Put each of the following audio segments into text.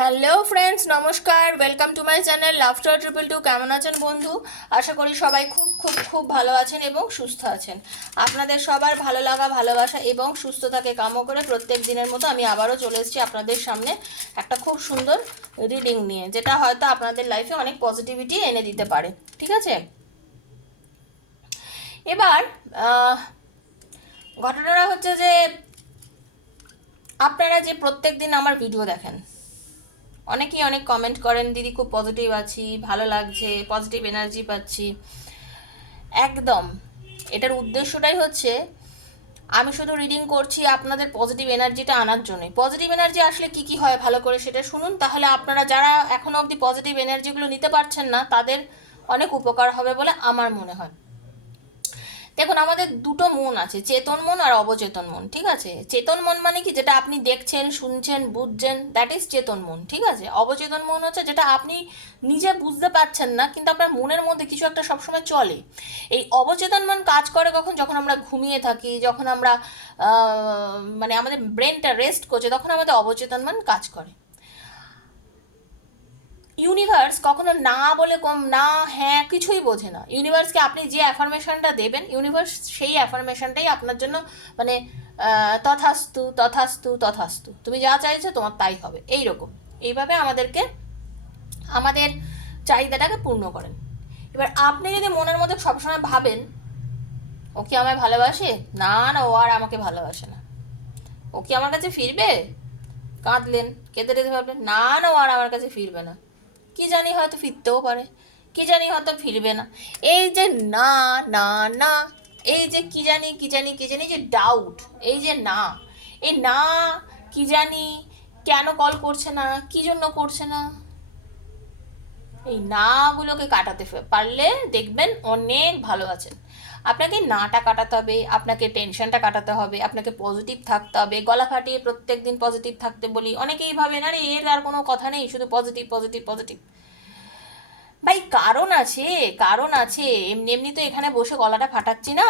Hello friends নমস্কার welcome to my channel laughter triple two কেমন আছেন বন্ধু? আশা করি সবাই খুব খুব খুব ভালো আছেন এবং সুস্থ আছেন। আপনাদের সবার ভালো লাগা, ভালোবাসা এবং সুস্থতাকে কামো করে প্রত্যেক দিনের মতো আমি আবারও চলে এসেছি আপনাদের সামনে একটা খুব সুন্দর রিডিং নিয়ে, যেটা হয়তো আপনাদের লাইফে অনেক পজিটিভিটি এনে দিতে পারে, ঠিক আছে? এবার ঘটনাটা হচ্ছে যে আপনারা যে প্রত্যেক দিন আমার ভিডিও দেখেন অনেকেই অনেক কমেন্ট করেন, দিদি খুব পজিটিভ আছি, ভালো লাগছে পজিটিভ এনার্জি পাচ্ছি। একদম। এটার উদ্দেশ্যটাই হচ্ছে, আমি শুধু রিডিং করছি আপনাদের পজিটিভ এনার্জিটা আনার জন্যই। পজিটিভ এনার্জি আসলে কি কি হয়, ভালো করে সেটা শুনুন। তাহলে আপনারা যারা এখনও অবধি পজিটিভ এনার্জিগুলো নিতে পারছেন না, তাদের অনেক উপকার হবে বলে আমার মনে হয়। দেখুন, আমাদের দুটো মন আছে, চেতন মন আর অবচেতন মন, ঠিক আছে? চেতন মন মানে কি? যেটা আপনি দেখছেন, শুনছেন, বুঝছেন দ্যাট ইজ চেতন মন, ঠিক আছে? অবচেতন মন হচ্ছে যেটা আপনি নিজে বুঝতে পারছেন না, কিন্তু আপনার মনের মধ্যে কিছু একটা সবসময় চলে। এই অবচেতন মন কাজ করে কখন? যখন আমরা ঘুমিয়ে থাকি, যখন আমরা মানে আমাদের ব্রেনটা রেস্ট করছে, তখন আমাদের অবচেতন মন কাজ করে। ইউনিভার্স কখনো না বলে কম, না হ্যাঁ কিছুই বোঝে না। ইউনিভার্সকে আপনি যে অ্যাফার্মেশনটা দেবেন ইউনিভার্স সেই অ্যাফার্মেশনটাই আপনার জন্য মানে তথাস্তু তথাস্তু তথাস্তু। তুমি যা চাইছো তোমার তাই হবে। এই রকম এইভাবে আমাদেরকে, আমাদের চাহিদাটাকে পূর্ণ করেন। এবার আপনি যদি মনের মধ্যে সবসময় ভাবেন, ও কি আমায় ভালোবাসে? না না, ও আর আমাকে ভালোবাসে না। ও কি আমার কাছে ফিরবে? কাঁদলেন, কেঁদে টেঁদে ভাবলেন, না না, ও আর আমার কাছে ফিরবে না। কি জানি হয়তো ফিরতেও পারে, কি জানি হয়তো ফিরবে না। এই যে না না না, এই যে কি জানি কি জানি কি জানি যে ডাউট এই যে না, এই না কি জানি কেন কল করছে না, কি জন্য করছে না, এই নাগুলোকে কাটাতে পারলে দেখবেন অনেক ভালো আছেন। আপনাকে নাটা কাটাতে হবে, আপনাকে টেনশনটা কাটাতে হবে, আপনাকে পজিটিভ থাকতে হবে, গলা ফাটিয়ে প্রত্যেক দিন পজিটিভ থাকতে বলি। অনেকেই ভাবে না রে এর আর কোনো কথা নেই, শুধু পজিটিভ পজিটিভ পজিটিভ ভাই, কারণ আছে কারণ আছে। এমনি এমনি তো এখানে বসে গলাটা ফাটাচ্ছি না।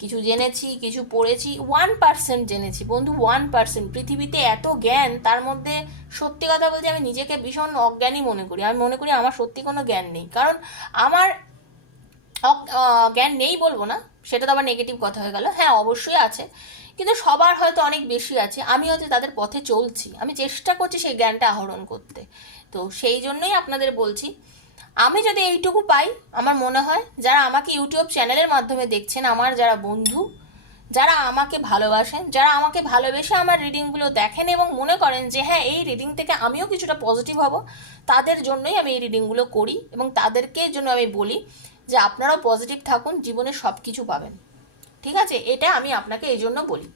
কিছু জেনেছি, কিছু পড়েছি ওয়ান পার্সেন্ট জেনেছি। বন্ধু ওয়ান পার্সেন্ট পৃথিবীতে এত জ্ঞান, তার মধ্যে সত্যি কথা বলতে আমি নিজেকে ভীষণ অজ্ঞানী মনে করি। আমি মনে করি আমার সত্যি কোনো জ্ঞান নেই। কারণ আমার জ্ঞান নেই বলব না, সেটা তো আবার নেগেটিভ কথা হয়ে গেল। হ্যাঁ অবশ্যই আছে। কিন্তু সবার হয়তো অনেক বেশি আছে। আমি হয়তো তাদের পথে চলছি। আমি চেষ্টা করছি সেই জ্ঞানটা আহরণ করতে। তো সেই জন্যই আপনাদের বলছি, আমি যদি এইটুকু পাই, আমার মনে হয় যারা আমাকে ইউটিউব চ্যানেলের মাধ্যমে দেখছেন, আমার যারা বন্ধু, যারা আমাকে ভালোবাসেন, যারা আমাকে ভালোবেসে আমার রিডিংগুলো দেখেন এবং মনে করেন যে হ্যাঁ এই রিডিং থেকে আমিও কিছুটা পজিটিভ হব, তাদের জন্যই আমি এই রিডিংগুলো করি এবং তাদেরকে জন্য আমি বলি যে আপনারাও পজিটিভ থাকুন, জীবনে সব কিছু পাবেন। ঠিক আছে? এটা আমি আপনাকে এই জন্য বলি।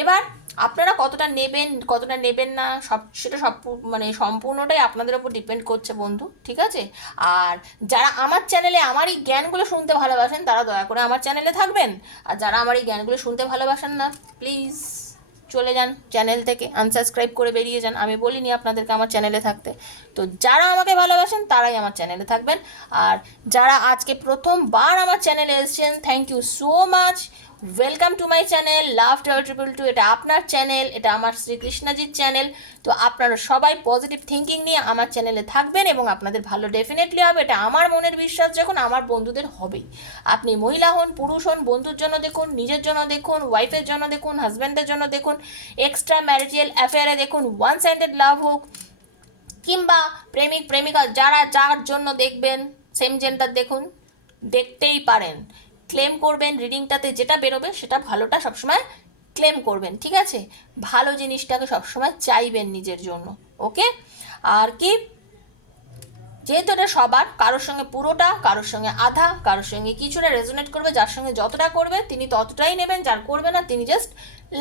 এবার আপনারা কতটা নেবেন কতটা নেবেন না, সব, সেটা সব মানে সম্পূর্ণটাই আপনাদের উপর ডিপেন্ড করছে বন্ধু, ঠিক আছে? আর যারা আমার চ্যানেলে আমার এই জ্ঞানগুলো শুনতে ভালোবাসেন, তারা দয়া করে আমার চ্যানেলে থাকবেন। আর যারা আমার এই জ্ঞানগুলো শুনতে ভালোবাসেন না প্লিজ চলে যান চ্যানেল থেকে আনসাবস্ক্রাইব করে বেরিয়ে যান। আমি বলিনি আপনাদেরকে আমার চ্যানেলে থাকতে। তো যারা আমাকে ভালোবাসেন, তারাই আমার চ্যানেলে থাকবেন। আর যারা আজকে প্রথমবার আমার চ্যানেলে এসেছেন thank you so much welcome to my channel love tower triple two এটা আপনার চ্যানেল এটা আমার শ্রীকৃষ্ণজির চ্যানেল তো আপনারা সবাই পজিটিভ থিঙ্কিং নিয়ে আমার চ্যানেলে থাকবেন এবং আপনাদের ভালো ডেফিনেটলি হবে, এটা আমার মনের বিশ্বাস যখন আমার বন্ধুদের হবেই। আপনি মহিলা হন, পুরুষ হন, বন্ধুর জন্য দেখুন, নিজের জন্য দেখুন ওয়াইফের জন্য দেখুন হাজব্যান্ডের জন্য দেখুন এক্সট্রা ম্যারিজিয়াল অ্যাফেয়ারে দেখুন ওয়ান সাইডেড লাভ হোক, কিংবা প্রেমিক, প্রেমিকা যারা যার জন্য দেখবেন সেম জেন্ডার দেখুন, দেখতেই পারেন। ক্লেম করবেন রিডিংটাতে যেটা বেরোবে সেটা ভালোটা সবসময় ক্লেম করবেন, ঠিক আছে? ভালো জিনিসটাকে সবসময় চাইবেন নিজের জন্য ওকে আর কি? যেহেতু এটা সবার, কারোর সঙ্গে পুরোটা, কারোর সঙ্গে আধা, কারোর সঙ্গে কিছুটা রেজোনেট করবে, যার সঙ্গে যতটা করবে, তিনি ততটাই নেবেন, যার করবে না, তিনি জাস্ট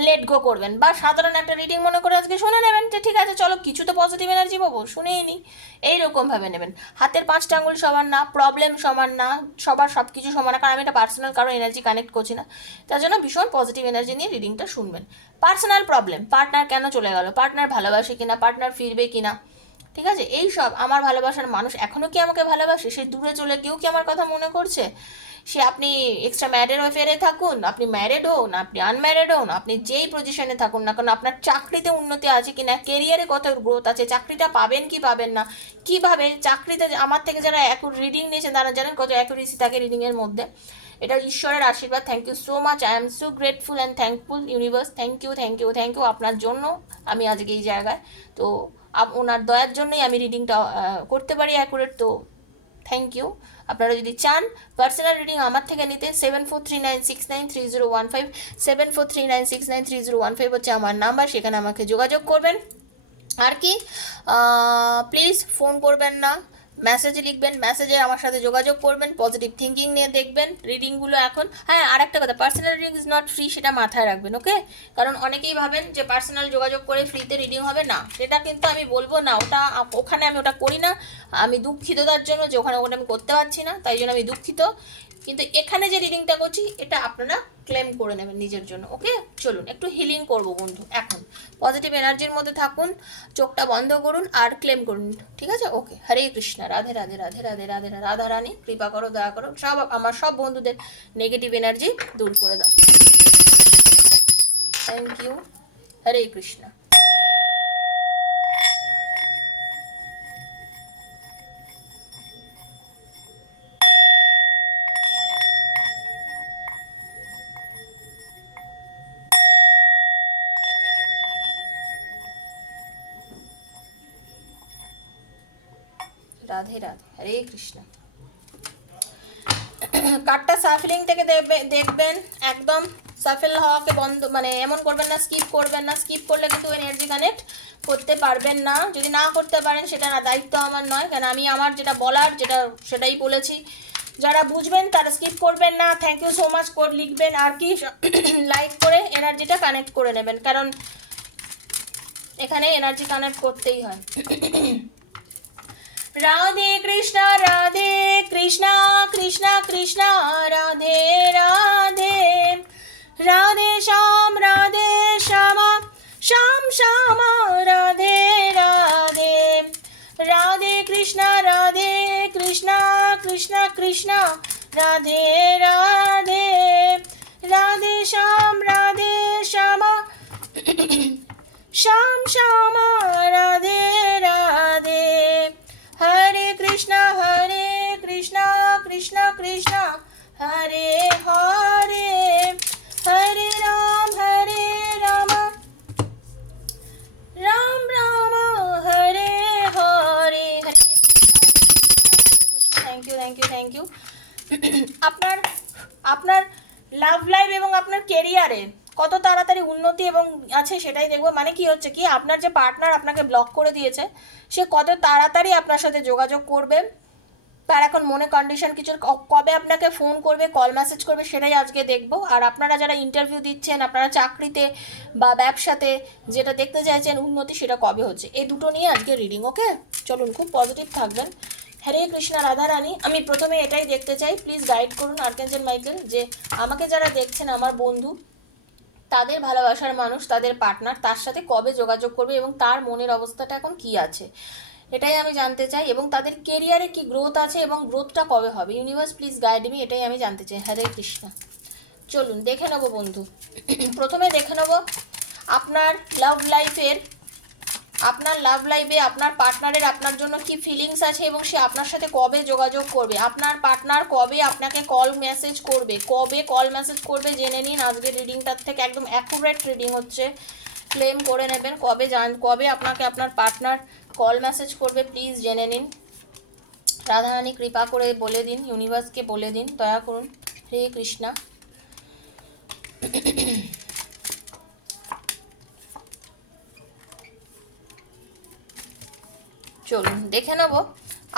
লেট গো করবেন। বা সাধারণ একটা রিডিং মনে করে আজকে শুনে নেবেন যে, ঠিক আছে, চলো, কিছু তো পজিটিভ এনার্জি পাবো। শুনেই নি। এইরকমভাবে নেবেন। হাতের পাঁচটা আঙুল সমান না প্রবলেম সমান না, সবার সব কিছু সমান না, কারণ আমি এটা পার্সোনাল কারও এনার্জি কানেক্ট করছি না। তার জন্য ভীষণ পজিটিভ এনার্জি নিয়ে রিডিংটা শুনবেন। পার্সোনাল প্রবলেম পার্টনার কেন চলে গেল? পার্টনার ভালোবাসে কিনা? পার্টনার ফিরবে কিনা? ঠিক আছে? এই সব আমার ভালোবাসার মানুষ এখনও কি আমাকে ভালোবাসে? সে দূরে চলে কেউ কি আমার কথা মনে করছে? সে আপনি এক্সট্রা ম্যারিড অ্যাফেয়ারে থাকুন, আপনি ম্যারিড হন, আপনি আনম্যারিড হন, আপনি যেই পজিশনে থাকুন না কারণ আপনার চাকরিতে উন্নতি আছে কি না কেরিয়ারে কত গ্রোথ আছে, চাকরিটা পাবেন কি পাবেন না, কীভাবে চাকরিতে আমার থেকে যারা রিডিং নিয়েছেন তারা জানেন কত অ্যাকুরেসি থাকে রিডিংয়ের মধ্যে। এটা ঈশ্বরের আশীর্বাদ thank you so much I am so grateful and thankful universe thank you thank you thank you আপনার জন্য আমি আজকে এই জায়গায়। তো ওনার দয়ার জন্যই আমি রিডিংটা করতে পারি অ্যাকুরেট তো থ্যাংক ইউ আপনারা যদি চান পার্সোনাল রিডিং আমার থেকে নিতে seven four three nine six nine three zero one five seven four three nine six nine three zero one five হচ্ছে আমার নাম্বার সেখানে আমাকে যোগাযোগ করবেন। আর কি প্লিজ ফোন করবেন না। মেসেজে লিখবেন মেসেজে আমার সাথে যোগাযোগ করবেন পজিটিভ থিঙ্কিং নিয়ে দেখবেন রিডিংগুলো এখন। হ্যাঁ আর একটা কথা personal reading is not free সেটা মাথায় রাখবেন ওকে কারণ অনেকেই ভাবেন যে পার্সোনাল যোগাযোগ করে ফ্রিতে রিডিং হবে না। সেটা কিন্তু আমি বলব না, ওটা ওখানে আমি ওটা করি না। আমি দুঃখিত তার জন্য যে ওখানে ওটা আমি করতে পারছি না, তাই জন্য আমি দুঃখিত। কিন্তু এখানে যে রিডিংটা করছি, এটা আপনারা ক্লেম করে নেবেন নিজের জন্য ওকে চলুন, একটু হিলিং করব বন্ধু, এখন। পজিটিভ এনার্জির মধ্যে থাকুন, চোখটা বন্ধ করুন আর ক্লেম করুন, ঠিক আছে? ওকে হরে কৃষ্ণ, রাধে রাধে রাধে রাধে রাধে, রাধা রানী, কৃপা করো, দয়া করো, সব আমার সব বন্ধুদের নেগেটিভ এনার্জি দূর করে দাও। Thank you Hare Krishna. Radhe Radhe. Hare Krishna. কার্ডটা সাফলিং থেকে দেখবে, দেখবেন, একদম সাফেল হওয়াকে বন্ধ মানে এমন করবেন না স্কিপ করবেন না স্কিপ করলে কিন্তু এনার্জি কানেক্ট করতে পারবেন না। যদি না করতে পারেন, সেটা না, দায়িত্ব আমার নয়, কারণ আমি আমার যেটা বলার, যেটা সেটাই বলেছি। যারা বুঝবেন, তারা স্কিপ করবেন না। Thank you so much code লিখবেন আর কি লাইক করে এনার্জিটা কানেক্ট করে নেবেন। কারণ এখানে এনার্জি কানেক্ট করতেই হয়। Radhe Krishna Radhe Krishna Krishna Krishna, Radhe Radhe. Radhe Shyam Radhe Shyam Shyam Shyam, Radhe Radhe. Radhe Krishna Radhe Krishna Krishna Krishna, Radhe Radhe. Radhe Shyam Radhe Shyam Shyam Shyam, Radhe Radhe. Krishna, Hare Krishna Krishna Krishna, Hare Hare Hare Ram Hare Ram. Ram Ram, Hare Hare Hare thank you thank you thank you আপনার আপনার love life এবং আপনার কেরিয়ারে কত তাড়াতাড়ি উন্নতি এবং আছে সেটাই দেখব। মানে কি হচ্ছে কি, আপনার যে পার্টনার আপনাকে ব্লক করে দিয়েছে, সে কত তাড়াতাড়ি আপনার সাথে যোগাযোগ করবে। তার এখন মনে কন্ডিশন কিছু কবে আপনাকে ফোন করবে কল মেসেজ করবে, সেটাই আজকে দেখব। আর আপনারা যারা ইন্টারভিউ দিচ্ছেন, আপনারা চাকরিতে বা ব্যবসাতে যেটা দেখতে চাইছেন উন্নতি, সেটা কবে হচ্ছে? এই দুটো নিয়ে আজকে রিডিং ওকে চলুন, খুব পজিটিভ থাকবেন। হরে কৃষ্ণা, রাধা রানী, আমি প্রথমে এটাই দেখতে চাই। প্লিজ গাইড করুন আর্কেঞ্জেল মাইকেল যে আমাকে যারা দেখছেন, আমার বন্ধু তাদের ভালোবাসার মানুষ, তাদের পার্টনার তার সাথে কবে যোগাযোগ করবে এবং তার মনের অবস্থাটা এখন কি আছে? এটাই আমি জানতে চাই এবং তাদের কেরিয়ারে কি গ্রোথ আছে এবং গ্রোথটা কবে হবে? ইউনিভার্স প্লিজ গাইড মি এটাই আমি জানতে চাই। হরে কৃষ্ণ চলুন, দেখে নেব বন্ধু। প্রথমে দেখে নেব আপনার লাভ লাইফের আপনার লাভ লাইফে আপনার পার্টনারের আপনার জন্য কি ফিলিংস আছে এবং সে আপনার সাথে কবে যোগাযোগ করবে? আপনার পার্টনার কবে আপনাকে কল মেসেজ করবে? কবে কল মেসেজ করবে? জেনে নিন। আজকের রিডিংটার থেকে একদম অ্যাকুরেট রিডিং হচ্ছে। ক্লেম করে নেবেন। কবে জান, কবে আপনাকে আপনার পার্টনার কল মেসেজ করবে? প্লিজ জেনে নিন। রাধারানী, কৃপা করে বলে দিন। ইউনিভার্সকে বলে দিন। দয়া করুন। হে কৃষ্ণা। চলুন, দেখে নেব।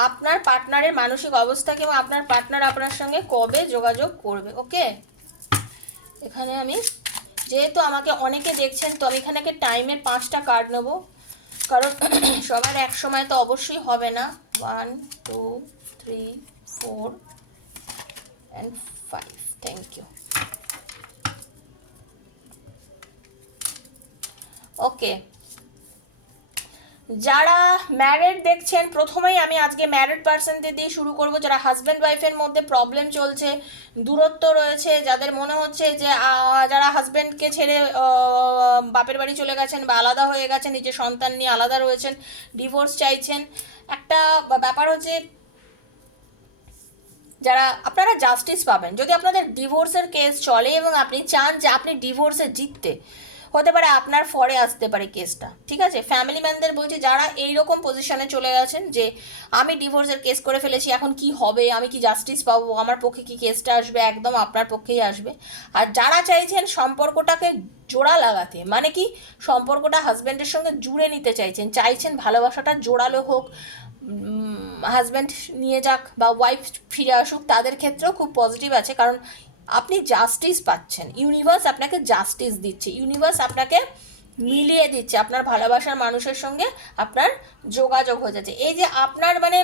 আপনার পার্টনারের মানসিক অবস্থা কিংবা আপনার পার্টনার আপনার সঙ্গে কবে যোগাযোগ করবে, ওকে? এখানে আমি, যেহেতু আমাকে অনেকে দেখছেন, তো আমি এখানে টাইমের পাঁচটা কার্ড নেব। কারণ সবার এক সময় তো অবশ্যই হবে না। One two three four and five thank you okay যারা ম্যারেড দেখছেন, প্রথমেই আমি আজকে ম্যারিড পার্সনদের দিয়ে শুরু করব। যারা হাজব্যান্ড ওয়াইফের মধ্যে প্রবলেম চলছে, দূরত্ব রয়েছে, যাদের মনে হচ্ছে যে যারা হাজব্যান্ডকে ছেড়ে বাপের বাড়ি চলে গেছেন বা আলাদা হয়ে গেছেন, নিজের সন্তান নিয়ে আলাদা রয়েছেন ডিভোর্স চাইছেন। একটা ব্যাপার হচ্ছে, যারা, আপনারা জাস্টিস পাবেন। যদি আপনাদের ডিভোর্সের কেস চলে এবং আপনি চান যে, আপনি ডিভোর্সে জিততে হতে পারে আপনার ফরে আসতে পারে কেসটা, ঠিক আছে? ফ্যামিলি ম্যানদের বলছি যারা এইরকম পজিশনে চলে গেছেন যে আমি ডিভোর্সের কেস করে ফেলেছি, এখন কি হবে? আমি কি জাস্টিস পাবো? আমার পক্ষে কি কেসটা আসবে? একদম আপনার পক্ষেই আসবে। আর যারা চাইছেন সম্পর্কটাকে জোড়া লাগাতে মানে কি সম্পর্কটা হাজব্যান্ডের সঙ্গে জুড়ে নিতে চাইছেন চাইছেন ভালোবাসাটা জোড়ালো হোক হাজব্যান্ড নিয়ে যাক বা ওয়াইফ ফিরে আসুক, তাদের ক্ষেত্রেও খুব পজিটিভ আছে। কারণ আপনি জাস্টিস পাচ্ছেন। ইউনিভার্স আপনাকে জাস্টিস দিচ্ছে। ইউনিভার্স আপনাকে মিলিয়ে দিচ্ছে। আপনার ভালোবাসার মানুষের সঙ্গে আপনার যোগাযোগ হয়ে যাচ্ছে। এই যে আপনার মানে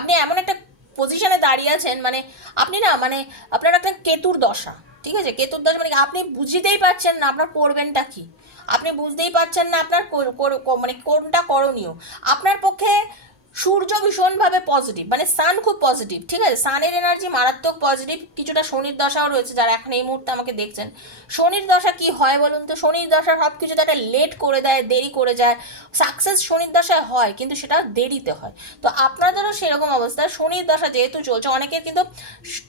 আপনি এমন একটা পজিশনে দাঁড়িয়ে আছেন মানে আপনি না মানে আপনার একটা কেতুর দশা, ঠিক আছে? কেতুর দশা মানে আপনি বুঝতেই পারছেন না আপনার করবেনটা কি। আপনি বুঝতেই পারছেন না আপনার মানে কোনটা করণীয়। আপনার পক্ষে সূর্য ভীষণভাবে পজিটিভ মানে সান খুব পজিটিভ ঠিক আছে? সানের এনার্জি মারাত্মক পজিটিভ কিছুটা শনির দশাও রয়েছে যারা এখন এই মুহূর্তে আমাকে দেখছেন। শনির দশা কি হয় বলুন তো? শনির দশা সব কিছু একটা লেট করে দেয়, দেরি করে যায়। সাকসেস শনির দশায় হয়, কিন্তু সেটা দেরিতে হয়। তো আপনাদেরও সেরকম অবস্থা। শনির দশা যেহেতু চলছে, অনেকের কিন্তু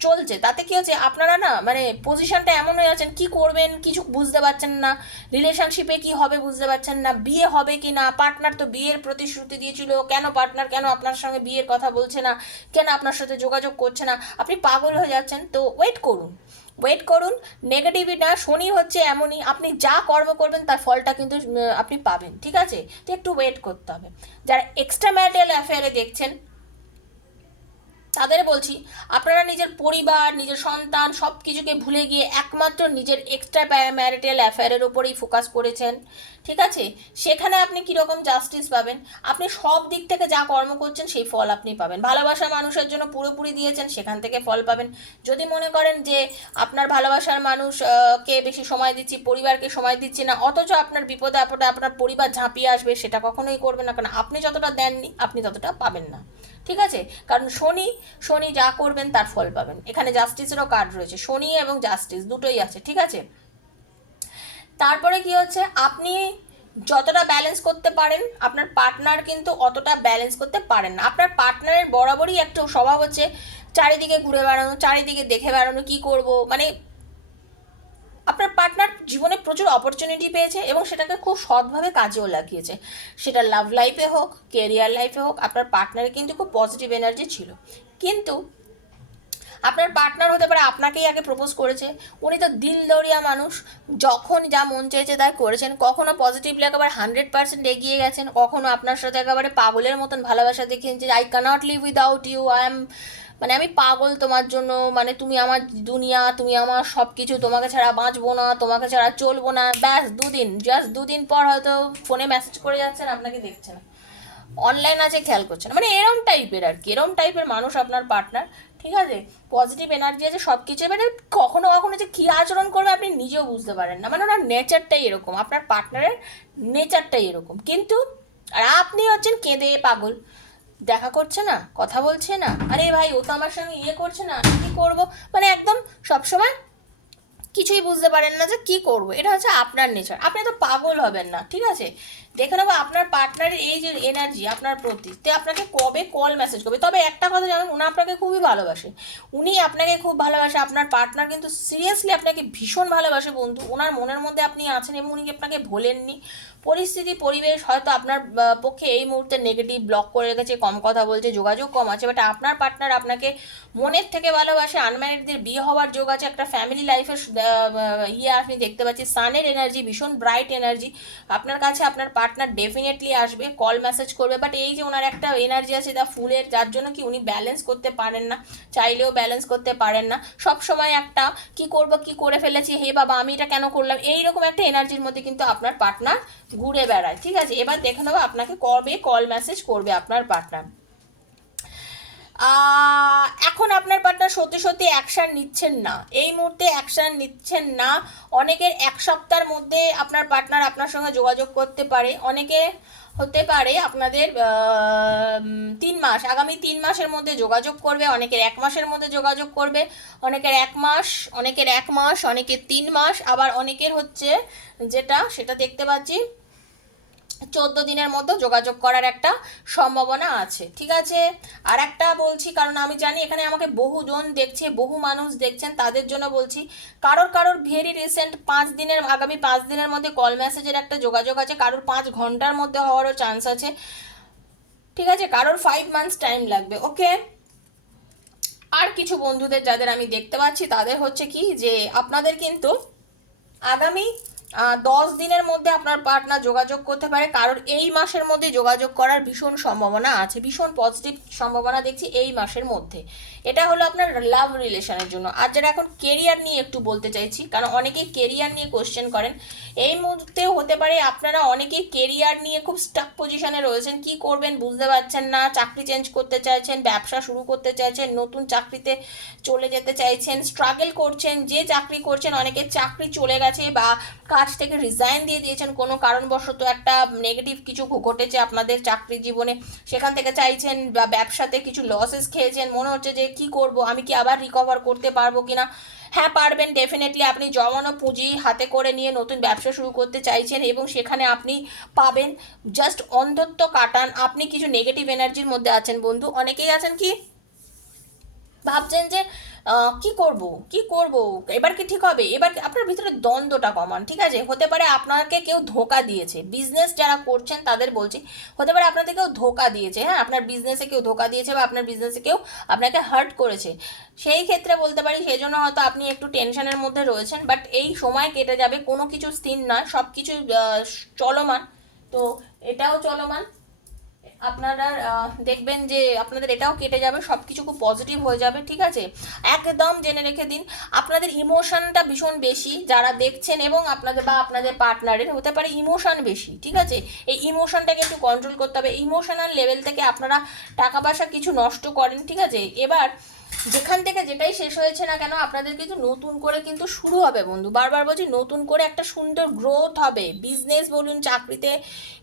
চলছে। তাতে কি হচ্ছে, আপনারা না মানে পজিশনটা এমন হয়ে আছেন কি করবেন, কিছু বুঝতে পারছেন না। রিলেশনশিপে কি হবে বুঝতে পারছেন না। বিয়ে হবে কি না পার্টনার তো বিয়ের প্রতিশ্রুতি দিয়েছিল, কেন পার্টনার কেন আপনার সঙ্গে বিয়ের কথা বলছে না? কেন আপনার সাথে যোগাযোগ করছে না? আপনি পাগল হয়ে যাচ্ছেন। তো ওয়েট করুন। ওয়েট করুন। নেগেটিভই না শনি হচ্ছে এমনই। আপনি যা কর্ম করবেন, তার ফলটা কিন্তু আপনি পাবেন। ঠিক আছে? তো একটু ওয়েট করতে হবে। যারা এক্সট্রা ম্যারিটাল অ্যাফেয়ারে দেখছেন, তাদের বলছি, আপনারা নিজের পরিবার, নিজের সন্তান সব কিছুকে ভুলে গিয়ে একমাত্র নিজের এক্সট্রা ম্যারিটাল অ্যাফেয়ারের উপরেই ফোকাস করেছেন। ঠিক আছে? সেখানে আপনি কীরকম জাস্টিস পাবেন? আপনি সব দিক থেকে যা কর্ম করছেন সেই ফল আপনি পাবেন। ভালোবাসা মানুষের জন্য পুরোপুরি দিয়েছেন সেখান থেকে ফল পাবেন। যদি মনে করেন যে আপনার ভালোবাসার মানুষ আহ, কে বেশি সময় দিচ্ছি পরিবারকে সময় দিচ্ছি না অথচ আপনার বিপদে আপদে আপনার পরিবার ঝাঁপিয়ে আসবে সেটা কখনোই করবেন না। কারণ আপনি যতটা দেননি আপনি ততটা পাবেন না। ঠিক আছে? কারণ শনি শনি যা করবেন তার ফল পাবেন। এখানে জাস্টিসেরও কার্ড রয়েছে। শনি এবং জাস্টিস দুটোই আছে। ঠিক আছে? তারপরে কি হচ্ছে? আপনি যতটা ব্যালেন্স করতে পারেন, আপনার পার্টনার কিন্তু অতটা ব্যালেন্স করতে পারেন না। আপনার পার্টনারের বরাবরই একটা স্বভাব হচ্ছে, চারিদিকে ঘুরে বেড়ানো, চারিদিকে দেখে বেড়ানো, কি করব? মানে আপনার পার্টনার জীবনে প্রচুর অপরচুনিটি পেয়েছে এবং সেটাকে খুব সৎভাবে কাজেও লাগিয়েছে। সেটা লাভ লাইফে হোক কেরিয়ার লাইফে হোক, আপনার পার্টনারের কিন্তু খুব পজিটিভ এনার্জি ছিল। কিন্তু আপনার পার্টনার হতে পারে, আপনাকেই আগে প্রপোজ করেছে। উনি তো দিল দরিয়া মানুষ। যখন যা মন চেয়েছে তাই করেছেন। কখনো পজিটিভলি একেবারে হান্ড্রেড পার্সেন্ট এগিয়ে গেছেন। কখনো আপনার সাথে একেবারে পাগলের মতন ভালোবাসা দেখিয়েছেন যে I can't live without you I am মানে আমি পাগল তোমার জন্য। মানে তুমি আমার দুনিয়া, তুমি আমার সব কিছু তোমাকে ছাড়া বাঁচবো না, তোমাকে ছাড়া চলবো না। ব্যাস, দুদিন জাস্ট দুদিন পর হয়তো ফোনে মেসেজ করে যাচ্ছেন, আপনাকে দেখছে না অনলাইন আছে, খেয়াল করছে না মানে এরম টাইপের আর কি। এরম টাইপের মানুষ আপনার পার্টনার ঠিক আছে? পজিটিভ এনার্জি আছে সব কিছু এবারে কখনো কখনো যে কী আচরণ করবে আপনি নিজেও বুঝতে পারেন না। মানে ওনার নেচারটাই এরকম, আপনার পার্টনারের নেচারটাই এরকম। কিন্তু, আর আপনি হচ্ছেন কেঁদে পাগল। দেখা করছে না, কথা বলছে না। আরে ভাই, ও তো আমার সঙ্গে ইয়ে করছে না কি করব করব? মানে একদম সবসময় কিছুই বুঝতে পারেন না যে কি করব। এটা হচ্ছে আপনার নেচার আপনি তো পাগল হবেন না, ঠিক আছে? দেখে নেব আপনার পার্টনারের এই যে এনার্জি আপনার প্রতি, তে আপনাকে কবে কল মেসেজ করবে? তবে একটা কথা জানেন, উনি আপনাকে খুবই ভালোবাসে। উনি আপনাকে খুব ভালোবাসে, আপনার পার্টনার কিন্তু সিরিয়াসলি আপনাকে ভীষণ ভালোবাসে, বন্ধু। ওনার মনের মধ্যে আপনি আছেন এবং উনি আপনাকে ভোলেননি। পরিস্থিতি, পরিবেশ হয়তো আপনার পক্ষে এই মুহূর্তে নেগেটিভ ব্লক করে রেখেছে, কম কথা বলছে, যোগাযোগ কম আছে বাট আপনার পার্টনার আপনাকে মনের থেকে ভালোবাসে আনম্যারিডদের বিয়ে হওয়ার যোগ আছে, একটা ফ্যামিলি লাইফের ইয়ে আপনি দেখতে পাচ্ছি সানের এনার্জি ভীষণ ব্রাইট এনার্জি আপনার কাছে আপনার পার্টনার ডেফিনেটলি আসবে কল মেসেজ করবে বাট এই যে ওনার একটা এনার্জি আছে যা ফুলের যার জন্য কি উনি ব্যালেন্স করতে পারেন না, চাইলেও ব্যালেন্স করতে পারেন না, সব সময় একটা কি করব, কি করে ফেলেছি, হে বাবা, আমি এটা কেন করলাম এই রকম একটা এনার্জির মধ্যে কিন্তু আপনার পার্টনার ঘুরে বেড়ায়, ঠিক আছে? এবার দেখে নেব আপনাকে কবে কল মেসেজ করবে আপনার পার্টনার এখন আপনার পার্টনার সত্যি সত্যি অ্যাকশন নিচ্ছেন না। এই মুহূর্তে অ্যাকশন নিচ্ছেন না। অনেকের এক সপ্তাহের মধ্যে আপনার পার্টনার আপনার সঙ্গে যোগাযোগ করতে পারে। অনেকে হতে পারে আপনাদের তিন মাস, আগামী তিন মাসের মধ্যে যোগাযোগ করবে, অনেকের এক মাসের মধ্যে যোগাযোগ করবে, অনেকের এক মাস, অনেকের এক মাস, অনেকের তিন মাস, আবার অনেকের হচ্ছে যেটা, সেটা দেখতে পাচ্ছি চোদ্দ দিনের মধ্যে যোগাযোগ করার একটা সম্ভাবনা আছে, ঠিক আছে? আর একটা বলছি, কারণ আমি জানি এখানে আমাকে বহুজন দেখছে, বহু মানুষ দেখছেন, তাদের জন্য বলছি, কারোর কারোর ভেরি রিসেন্ট পাঁচ দিনের, আগামী পাঁচ দিনের মধ্যে কল মেসেজের একটা যোগাযোগ আছে, কারোর পাঁচ ঘণ্টার মধ্যে হওয়ারও চান্স আছে, ঠিক আছে? কারোর ফাইভ মান্থস টাইম লাগবে ওকে আর কিছু বন্ধুদের যাদের আমি দেখতে পাচ্ছি, তাদের হচ্ছে কি যে আপনাদের কিন্তু আগামী দশ দিনের মধ্যে আপনার পার্টনার যোগাযোগ করতে পারে, কারণ এই মাসের মধ্যে যোগাযোগ করার ভীষণ সম্ভাবনা আছে, ভীষণ পজিটিভ সম্ভাবনা দেখছি এই মাসের মধ্যে। এটা হলো আপনার লাভ রিলেশনের জন্য। আর যারা এখন কেরিয়ার নিয়ে একটু বলতে চাইছি, কারণ অনেকেই কেরিয়ার নিয়ে কোশ্চেন করেন, এই মুহূর্তে হতে পারে আপনারা অনেকেই কেরিয়ার নিয়ে খুব স্টাক পজিশনে রয়েছেন, কি করবেন বুঝতে পারছেন না, চাকরি চেঞ্জ করতে চাইছেন, ব্যবসা শুরু করতে চাইছেন, নতুন চাকরিতে চলে যেতে চাইছেন স্ট্রাগল করছেন, যে চাকরি করছেন অনেকে চাকরি চলে গেছে বা কাজ থেকে রিজাইন দিয়ে দিয়েছেন, কোনো কারণবশত একটা নেগেটিভ কিছু ঘটেছে আপনাদের চাকরি জীবনে, সেখান থেকে চাইছেন বা ব্যবসাতে কিছু লসেস খেয়েছেন, মনে হচ্ছে যে কি করব? আমি কি আবার রিকভার করতে পারব কিনা? হ্যাঁ পারবেন ডেফিনেটলি আপনি জমানো পুঁজি হাতে করে নিয়ে নতুন ব্যবসা শুরু করতে চাইছেন এবং সেখানে আপনি পাবেন। জাস্ট অন্ধত্ব কাটান। আপনি কিছু নেগেটিভ এনার্জির মধ্যে আছেন বন্ধু। অনেকেই আছেন কি? ভাবছেন যে কি করব? কি করব? এবার কি ঠিক হবে? এবার আপনার ভিতরে দ্বন্দ্বটা কমান, ঠিক আছে? হতে পারে আপনাকে কেউ ধোকা দিয়েছে। বিজনেস যারা করছেন তাদের বলছি, হতে পারে আপনাদের কেউ ধোকা দিয়েছে হ্যাঁ? আপনার বিজনেসে কেউ ধোকা দিয়েছে বা আপনার বিজনেসে কেউ আপনাকে হার্ট করেছে। সেই ক্ষেত্রে বলতে পারি সেই জন্য হয়তো আপনি একটু টেনশনের মধ্যে রয়েছেন বাট এই সময় কেটে যাবে। কোনো কিছু স্থির নয় সব কিছু চলমান। তো এটাও চলমান। আপনারা দেখবেন যে আপনাদের এটাও কেটে যাবে সব কিছু খুব পজিটিভ হয়ে যাবে, ঠিক আছে? একদম জেনে রেখে দিন, আপনাদের ইমোশনটা ভীষণ বেশি, যারা দেখছেন এবং আপনাদের বা আপনাদের পার্টনারের হতে পারে ইমোশন বেশি, ঠিক আছে? এই ইমোশনটাকে একটু কন্ট্রোল করতে হবে ইমোশনাল লেভেল থেকে আপনারা টাকা পয়সা কিছু নষ্ট করেন, ঠিক আছে? এবার যেখান থেকে যেটাই শেষ হয়েছে না কেন, আপনাদের কিন্তু নতুন করে কিন্তু শুরু হবে বন্ধু। বারবার বলছি, নতুন করে একটা সুন্দর গ্রোথ হবে। বিজনেস বলুন, চাকরিতে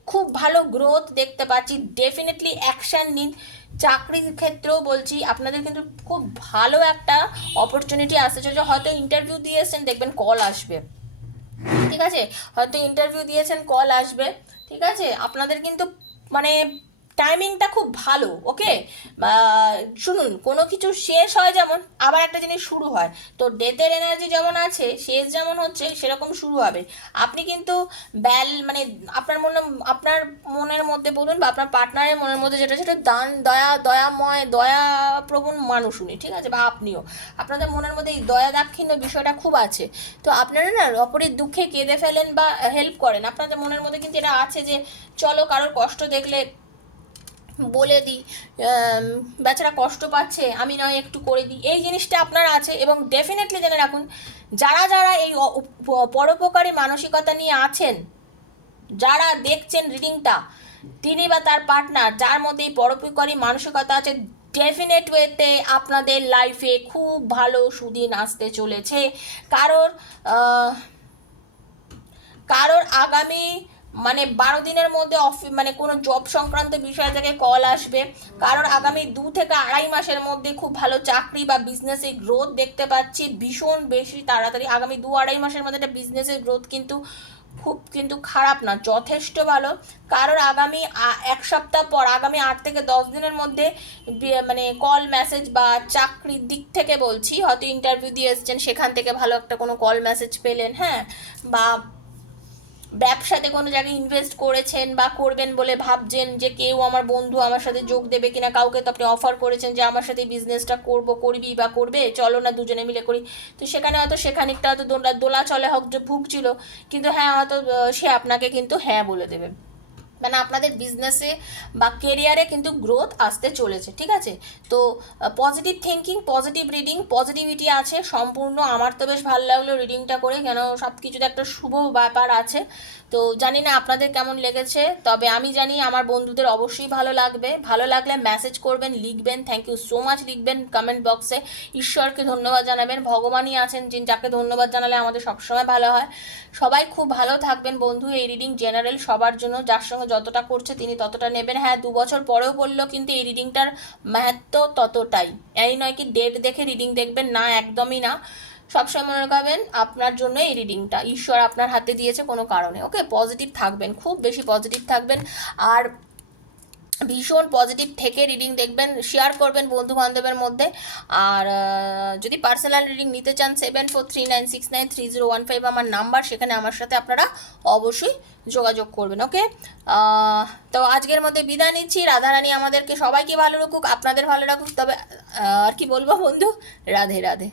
খুব ভালো গ্রোথ দেখতে পাচ্ছি। ডেফিনেটলি অ্যাকশন নিন। চাকরির ক্ষেত্রেও বলছি, আপনাদের কিন্তু খুব ভালো একটা অপরচুনিটি আসতে চলছে হয়তো ইন্টারভিউ দিয়ে এসেছেন দেখবেন কল আসবে। ঠিক আছে? হয়তো ইন্টারভিউ দিয়েছেন কল আসবে। ঠিক আছে? আপনাদের কিন্তু মানে টাইমিংটা খুব ভালো ওকে শুনুন, কোনো কিছু শেষ হয় যেমন, আবার একটা জিনিস শুরু হয়। তো ডেথের এনার্জি যেমন আছে, শেষ যেমন হচ্ছে, সেরকম শুরু হবে। আপনি কিন্তু ব্যাল মানে আপনার মনে, আপনার মনের মধ্যে বলুন বা আপনার পার্টনারের মনের মধ্যে যেটা, সেটা দান, দয়া, দয়াময়, দয়াপ্রবণ মানুষ উনি, ঠিক আছে? বা আপনিও। আপনাদের মনের মধ্যে এই দয়া দাক্ষিণ্য বিষয়টা খুব আছে। তো আপনারা না অপরের দুঃখে কেঁদে ফেলেন বা হেল্প করেন। আপনাদের মনের মধ্যে কিন্তু এটা আছে যে, চলো কারোর কষ্ট দেখলে বলে দিই বেচারা কষ্ট পাচ্ছে, আমি নয় একটু করে দিই। এই জিনিসটা আপনার আছে এবং ডেফিনেটলি জেনে রাখুন, যারা যারা এই পরোপকারী মানসিকতা নিয়ে আছেন, যারা দেখছেন রিডিংটা তিনি বা তার পার্টনার যার মধ্যে এই পরোপকারী মানসিকতা আছে ডেফিনেট ওয়েতে আপনাদের লাইফে খুব ভালো সুদিন আসতে চলেছে। কারোর কারোর আগামী মানে বারো দিনের মধ্যে অফিস মানে কোনো জব সংক্রান্ত বিষয় থেকে কল আসবে, কারণ আগামী দু থেকে আড়াই মাসের মধ্যে খুব ভালো চাকরি বা বিজনেসে গ্রোথ দেখতে পাচ্ছি। ভীষণ বেশি তাড়াতাড়ি, আগামী দু আড়াই মাসের মধ্যে একটা বিজনেসের গ্রোথ কিন্তু খুব কিন্তু খারাপ না, যথেষ্ট ভালো। কারোর আগামী এক সপ্তাহ পর, আগামী আট থেকে দশ দিনের মধ্যে মানে কল মেসেজ বা চাকরির দিক থেকে বলছি, হয়তো ইন্টারভিউ দিয়ে এসছেন, সেখান থেকে ভালো একটা কোনো কল মেসেজ পেলেন হ্যাঁ? বা ব্যবসাতে কোনো জায়গায় ইনভেস্ট করেছেন বা করবেন বলে ভাবছেন যে কেউ আমার বন্ধু আমার সাথে যোগ দেবে কিনা, কাউকে তো আপনি অফার করেছেন যে আমার সাথে বিজনেসটা করব, করবি বা করবে, চলো না দুজনে মিলে করি। তো সেখানে হয়তো সেখানিকটা হয়তো দোলা চলে হোক যে ভুগছিল, কিন্তু হ্যাঁ হয়তো সে আপনাকে কিন্তু হ্যাঁ বলে দেবে। মানে আপনাদের বিজনেসে বা কেরিয়ারে কিন্তু গ্রোথ আসতে চলেছে, ঠিক আছে? তো positive thinking positive reading positivity আছে, সম্পূর্ণ আমার তো বেশ ভালো লাগল রিডিংটা করে, কেন সব কিছুতে একটা শুভ ব্যাপার আছে। তো জানি না আপনাদের কেমন লেগেছে, তবে আমি জানি আমার বন্ধুদের অবশ্যই ভালো লাগবে। ভালো লাগলে মেসেজ করবেন, লিখবেন থ্যাংক ইউ সো মাচ লিখবেন কমেন্ট বক্সে ঈশ্বরকে ধন্যবাদ জানাবেন, ভগবানই আছেন যিনি, যাকে ধন্যবাদ জানালে আমাদের সবসময় ভালো হয়। সবাই খুব ভালো থাকবেন বন্ধু, এই রিডিং জেনারেল সবার জন্য, যার সঙ্গে যতটা করছে তিনি ততটা নেবেন। হ্যাঁ দু বছর পরেও বলল, কিন্তু এই রিডিংটার মাহাত্ম ততটাই। এই নয় কি ডেট দেখে রিডিং দেখবেন, না একদমই না। সবসময় মনে রাখবেন, আপনার জন্য এই রিডিংটা ঈশ্বর আপনার হাতে দিয়েছে কোনো কারণে। ওকে পজিটিভ থাকবেন, খুব বেশি পজিটিভ থাকবেন। আর ভীষণ পজিটিভ থেকে রিডিং দেখবেন শেয়ার করবেন বন্ধু বান্ধবের মধ্যে। আর যদি পার্সোনাল রিডিং নিতে চান seven four three nine six nine three zero one five আমার নাম্বার সেখানে আমার সাথে আপনারা অবশ্যই যোগাযোগ করবেন ওকে তো আজকের মধ্যে বিদায় নিচ্ছি। রাধারানী আমাদেরকে সবাইকে ভালো রাখুক, আপনাদের ভালো রাখুক, তবে আর কি বলব বন্ধু? রাধে রাধে।